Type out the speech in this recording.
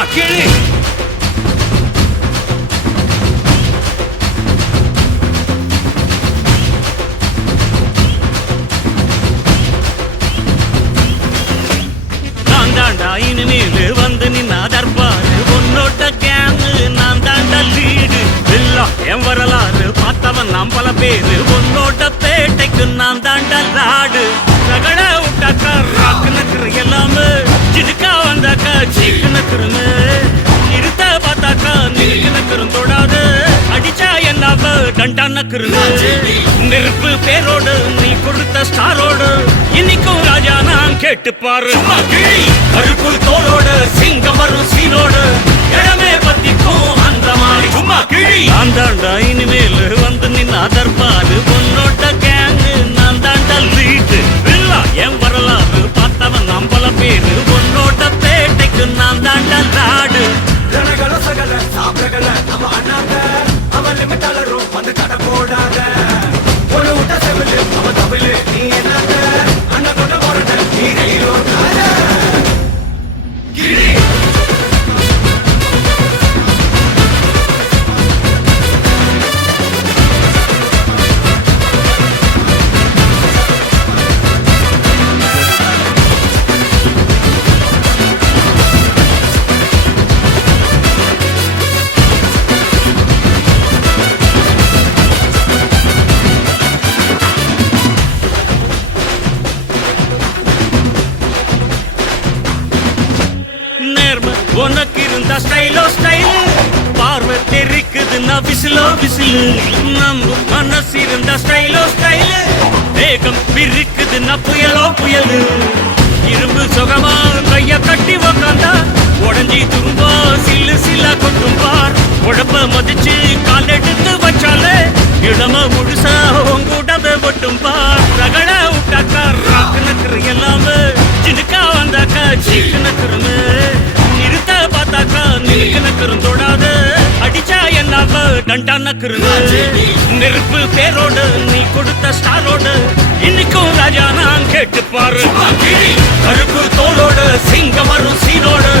சும்மா கிளி நான் தாண்டா இனிமேல் வந்து நின்னா தர்பாரு உன்னோட கேங்கு நான் தாண்டா லீடு எல்லாம் என் வரலாறு பார்த்தவன் நாம் பல பேரு உன்னோட பேட்டைக்கு நான் தாண்டா லாடு ரகட விட்டாக்கா ராக்கு நக்குற எல்லாமே சிடுக்கா வந்தாக்கா சீக்கு நக்குருமே இருத்த பார்த்தாக்கா நிறுக்கு நக்குரும் தொடாது அடிச்சா என்னாவ டண்டா நக்குருமே நெருப்பு பேரோடு நீ கொடுத்த ஸ்டாரோடு இன்னைக்கும் ராஜா நான் கேட்டு பாரு கருப்பு தோளோடு சிங்கம் வரும் சீனோடு இடமே பத்திக்கும் அந்த மாதிரி சும்மா கிழி நான் தாண்டா இனிமேல் வந்து நின்னா தர்பாரு உன்னோட கேங்கு நான் தாண்டா லீடு என் வரலாறு பார்த்தவன் நாம் பல பேரு உன்னோட பேட்டைக்கு நான் தாண்டா லாடு ரணகள சகல சாப்பிடகள நம்ம அண்ணாத அவன் லிமிட்டாளரும் வந்து கடை போடாத ஒரு விட்ட செவிலு அவன் தவிலு நீ என்னத்த அண்ணன் கொண்ட போறத நீ ரயிலோட்டாத கிளி உனக்கு இருந்த ஸ்டைலோ ஸ்டைல் பார்வை தெரிக்குதுன்னா விசிலோ விசிலு நம்ம மனசு இருந்த ஸ்டைலோ ஸ்டைல் வேகம் பிரிக்குதுன்னா புயலோ புயலு இரும்பு சுகமா கைய கட்டி உக்காந்தா உடஞ்சி துரும்பா சில்லு சில்லா கொட்டும் பார் உடம்ப மதிச்சு கால் எடுத்து வச்சாலே இடம முழுசா உங்கூடவே ஒட்டும் பார் ரகட விட்டாக்கா ராக்கு நக்குற எல்லாமே சிடுக்கா வந்தாக்கா சீக்கு நக்குருமே நிறுத்த பார்த்தாக்கா நிறுக்கு நக்குரும் தொடாது அடிச்சா என்னாவ டண்டா நக்குருமே நெருப்பு பேரோடு நீ கொடுத்த ஸ்டாரோடு இன்னைக்கும் ராஜா நான் கேட்டு பாரு கருப்பு தோளோடு சிங்கம் வரும் சீனோடு